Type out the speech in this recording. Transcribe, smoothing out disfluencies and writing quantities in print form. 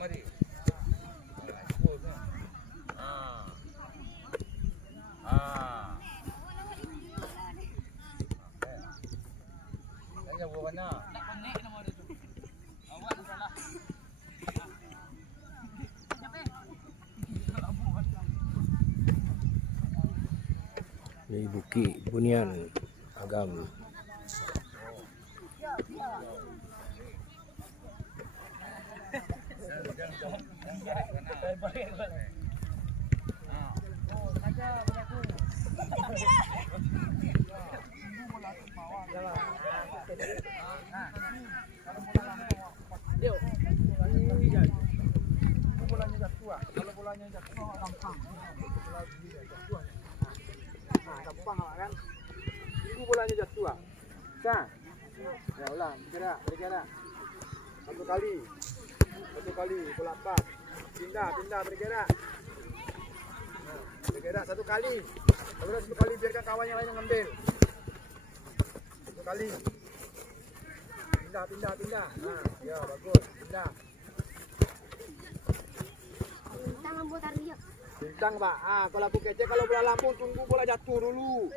mari. Jangan buat mana? Nak konek nama dia tu. Awak nak salah. Di Bukit Bunian Agam. Bolanya jatuh. Kalau bolanya jatuh gampang. Gampang lah kan. Tunggu bolanya jatuh. Sah. Ya ulang, bergerak. Satu kali, bola pas. Pindah, bergerak. Bergerak satu kali. Kalau satu kali biarkan kawan yang lain yang ngambil. Satu kali. Pindah. Nah, ya bagus. Pindah. Bintang lampu tarik. Bintang, Pak. Kalau aku kece kalau bola lambung tunggu bola jatuh dulu.